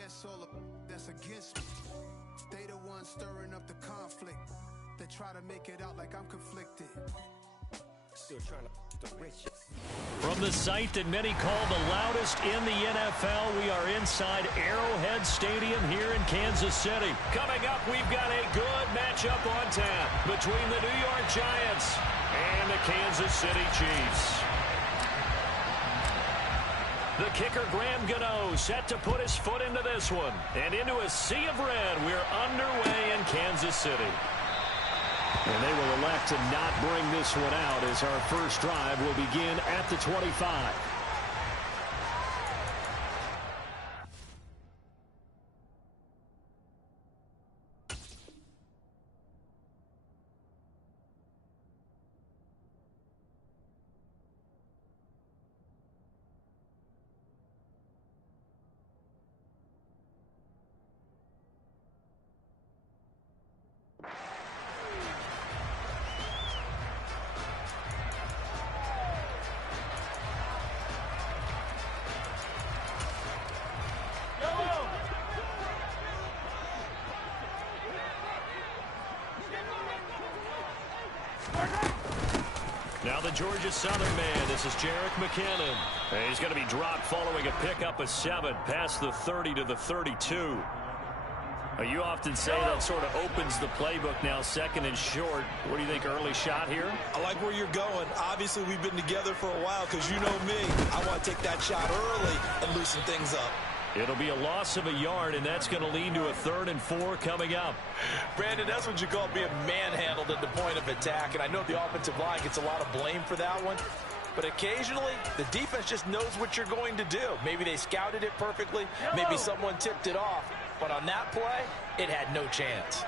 guess all the that's against me. They the ones stirring up the conflict. They try to make it out like I'm conflicted. Still trying to riches. From the site that many call the loudest in the NFL, we are inside Arrowhead Stadium here in Kansas City. Coming up, we've got a good matchup on tap between the New York Giants and the Kansas City Chiefs. The kicker, Graham Gano, set to put his foot into this one. And into a sea of red, we're underway in Kansas City. And they will elect to not bring this one out as our first drive will begin at the 25. Now the Georgia Southern man, this is Jerick McKinnon. And he's going to be dropped following a pickup of 7 past the 30 to the 32. You often say that sort of opens the playbook now, second and short. What do you think, early shot here? I like where you're going. Obviously, we've been together for a while because you know me. I want to take that shot early and loosen things up. It'll be a loss of a yard, and that's going to lead to a 3rd and 4 coming up. Brandon, that's what you call being manhandled at the point of attack, and I know the offensive line gets a lot of blame for that one. But occasionally, the defense just knows what you're going to do. Maybe they scouted it perfectly. Maybe someone tipped it off. But on that play, it had no chance.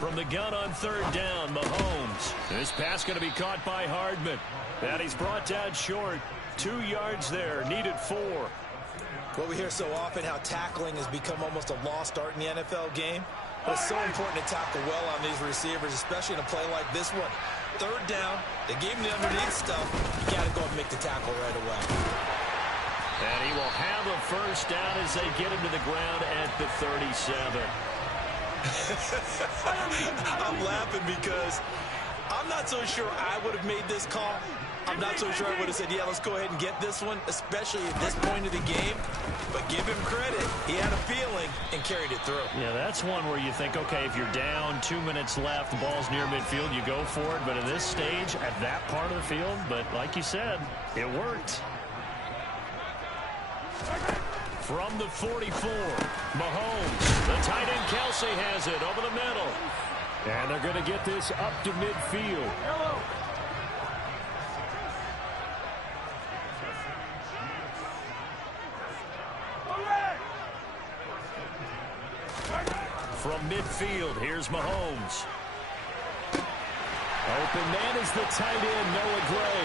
From the gun on 3rd down, Mahomes. This pass going to be caught by Hardman. And he's brought down short. 2 yards there, needed 4. Well, we hear so often how tackling has become almost a lost art in the NFL game. But it's so important to tackle well on these receivers, especially in a play like this one. 3rd down, they gave him the underneath stuff. You got to go and make the tackle right away. And he will have a first down as they get him to the ground at the 37. I'm laughing because I'm not so sure I would have made this call. I'm not so sure I would have said, yeah, let's go ahead and get this one, especially at this point of the game. But give him credit. He had a feeling and carried it through. Yeah, that's one where you think, okay, if you're down, 2 minutes left, the ball's near midfield, you go for it. But in this stage, at that part of the field, but like you said, it worked. From the 44, Mahomes. The tight end Kelsey has it over the middle. And they're going to get this up to midfield. From midfield, here's Mahomes. Open man is the tight end, Noah Gray.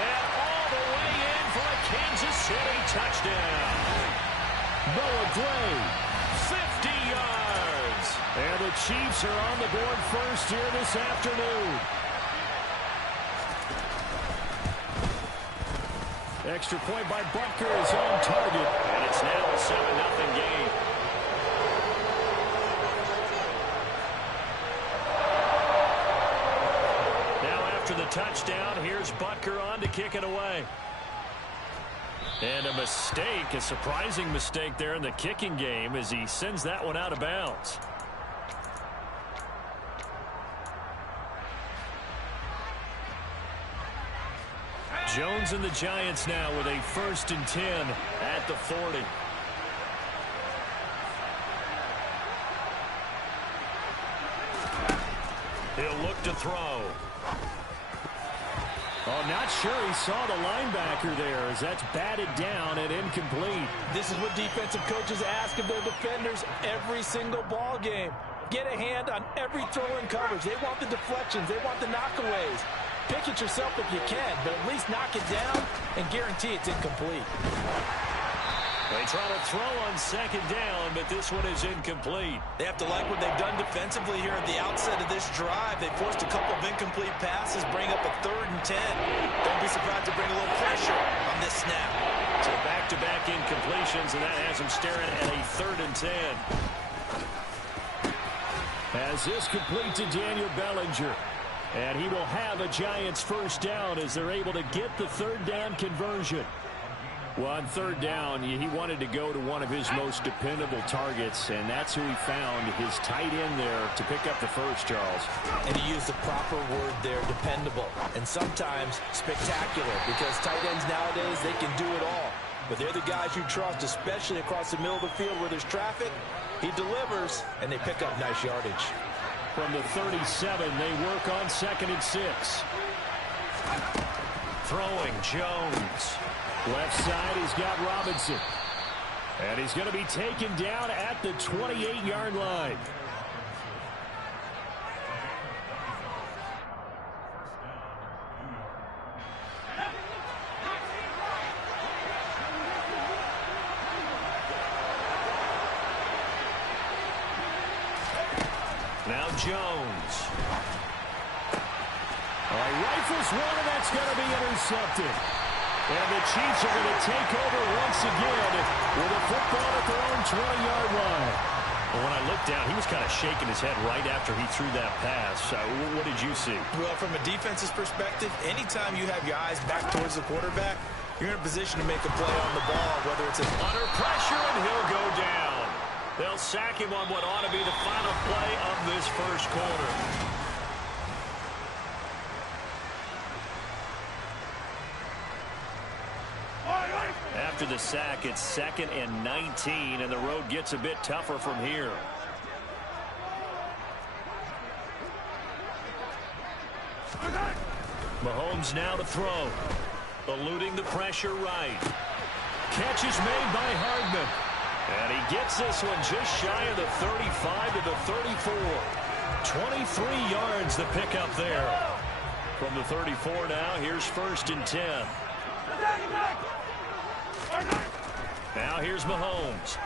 And all the way in for a Kansas City touchdown. Noah Gray, 50 yards. And the Chiefs are on the board first here this afternoon. Extra point by Butker is on target. And it's now a 7-0 game. After the touchdown, here's Butker on to kick it away. And a mistake, a surprising mistake there in the kicking game as he sends that one out of bounds. Jones and the Giants now with a 1st and 10 at the 40. He'll look to throw. Oh, not sure he saw the linebacker there as that's batted down and incomplete. This is what defensive coaches ask of their defenders every single ball game. Get a hand on every throw in coverage. They want the deflections. They want the knockaways. Pick it yourself if you can, but at least knock it down and guarantee it's incomplete. They try to throw on 2nd down, but this one is incomplete. They have to like what they've done defensively here at the outset of this drive. They forced a couple of incomplete passes, bring up a 3rd and 10. Don't be surprised to bring a little pressure on this snap. So back-to-back incompletions. completions, and that has him staring at a 3rd and 10. As this complete to Daniel Bellinger. And he will have a Giants first down as they're able to get the 3rd down conversion. Well, on 3rd down, he wanted to go to one of his most dependable targets, and that's who he found, his tight end there, to pick up the first, Charles. And he used the proper word there, dependable, and sometimes spectacular, because tight ends nowadays, they can do it all. But they're the guys you trust, especially across the middle of the field where there's traffic. He delivers, and they pick up nice yardage. From the 37, they work on 2nd and 6. Throwing Jones. Left side, he's got Robinson. And he's going to be taken down at the 28-yard line. Now Jones. All right, rifles one, and that's going to be intercepted. And the Chiefs are going to take over once again with a football at their own 20-yard line. Well, when I looked down, he was kind of shaking his head right after he threw that pass. What did you see? Well, from a defense's perspective, anytime you have your eyes back towards the quarterback, you're in a position to make a play on the ball, whether it's under pressure, and he'll go down. They'll sack him on what ought to be the final play of this first quarter. After the sack, it's 2nd and 19, and the road gets a bit tougher from here. Mahomes now to throw. Eluding the pressure right. Catch is made by Hardman. And he gets this one just shy of the 35 to the 34. 23 yards the pickup there. From the 34 now, here's 1st and 10. Now here's Mahomes.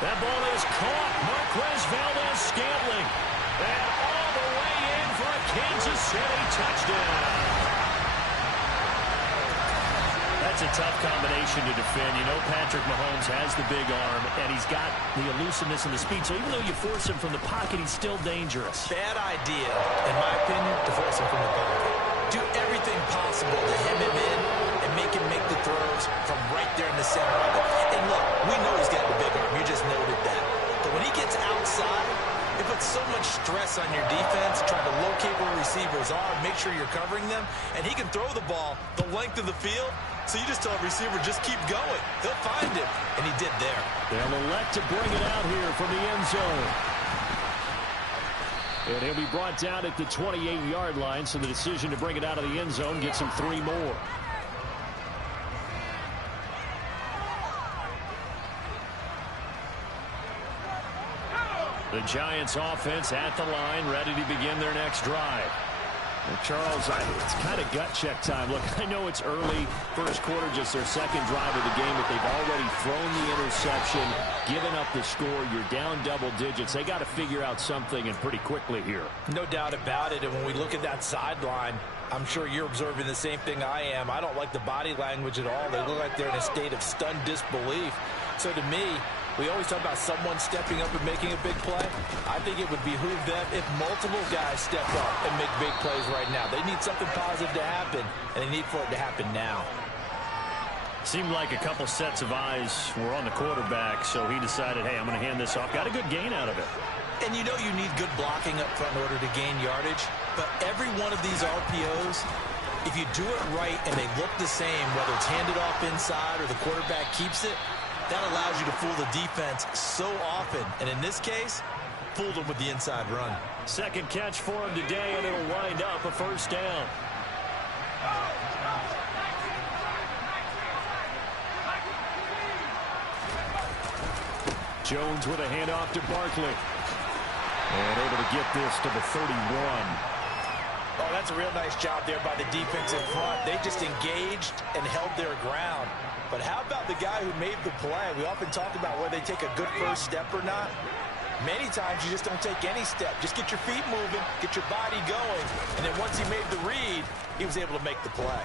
That ball is caught. Marquez Valdes-Scantling. And all the way in for a Kansas City touchdown. That's a tough combination to defend. You know Patrick Mahomes has the big arm, and he's got the elusiveness and the speed. So even though you force him from the pocket, he's still dangerous. Bad idea, in my opinion, to force him from the pocket. Do everything possible to hem him in and make him make the throws from right there in the center of it. And look, we know he's got the big arm. You just noted that. But when he gets outside, it puts so much stress on your defense, trying to locate where receivers are, make sure you're covering them, and he can throw the ball the length of the field. So you just tell a receiver, just keep going. He'll find him, and he did there. They'll elect to bring it out here from the end zone. And he'll be brought down at the 28-yard line, so the decision to bring it out of the end zone gets him 3 more. The Giants offense at the line, ready to begin their next drive. Well, Charles, it's kind of gut check time. Look, I know it's early, first quarter, just their 2nd drive of the game, but they've already thrown the interception, given up the score. You're down double digits. They got to figure out something, and pretty quickly here. No doubt about it, and when we look at that sideline, I'm sure you're observing the same thing I am. I don't like the body language at all. They look like they're in a state of stunned disbelief. So to me, we always talk about someone stepping up and making a big play. I think it would behoove them if multiple guys step up and make big plays right now. They need something positive to happen, and they need for it to happen now. Seemed like a couple sets of eyes were on the quarterback, so he decided, hey, I'm going to hand this off. Got a good gain out of it. And you know you need good blocking up front in order to gain yardage, but every one of these RPOs, if you do it right and they look the same, whether it's handed off inside or the quarterback keeps it, that allows you to fool the defense so often. And in this case, fooled them with the inside run. 2nd catch for him today, and it'll wind up a 1st down. Jones with a handoff to Barkley. And able to get this to the 31. Oh, that's a real nice job there by the defense in front. They just engaged and held their ground. But how about the guy who made the play? We often talk about whether they take a good first step or not. Many times you just don't take any step. Just get your feet moving, get your body going, and then once he made the read, he was able to make the play.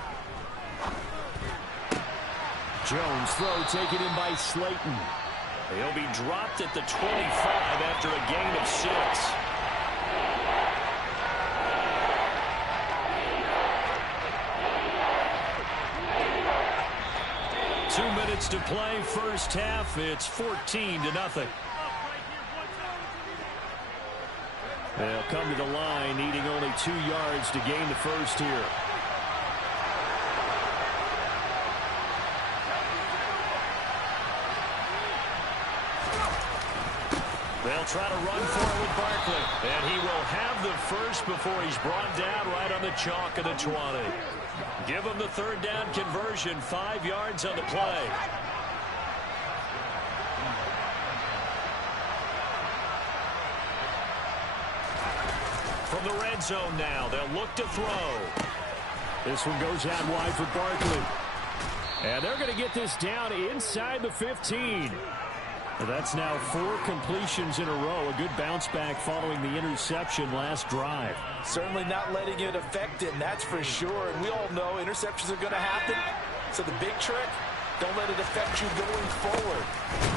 Jones throw taken in by Slayton. He'll be dropped at the 25 after a gain of 6. 2 minutes to play, first half. It's 14-0. They'll come to the line, needing only 2 yards to gain the first here. They'll try to run for it with Barkley. And he will have the first before he's brought down right on the chalk of the 20. Give him the third down conversion, 5 yards on the play. From the red zone now, they'll look to throw. This one goes out wide for Barkley. And they're going to get this down inside the 15. That's now 4 completions in a row. A good bounce back following the interception last drive. Certainly not letting it affect him, that's for sure. And we all know interceptions are going to happen. So the big trick, don't let it affect you going forward.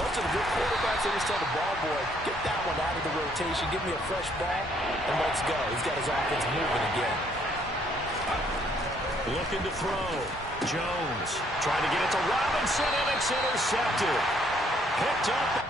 Most of the good quarterbacks, they just tell the ball boy, get that one out of the rotation, give me a fresh ball, and let's go. He's got his offense moving again. Looking to throw. Jones trying to get it to Robinson, and it's intercepted. Picked up.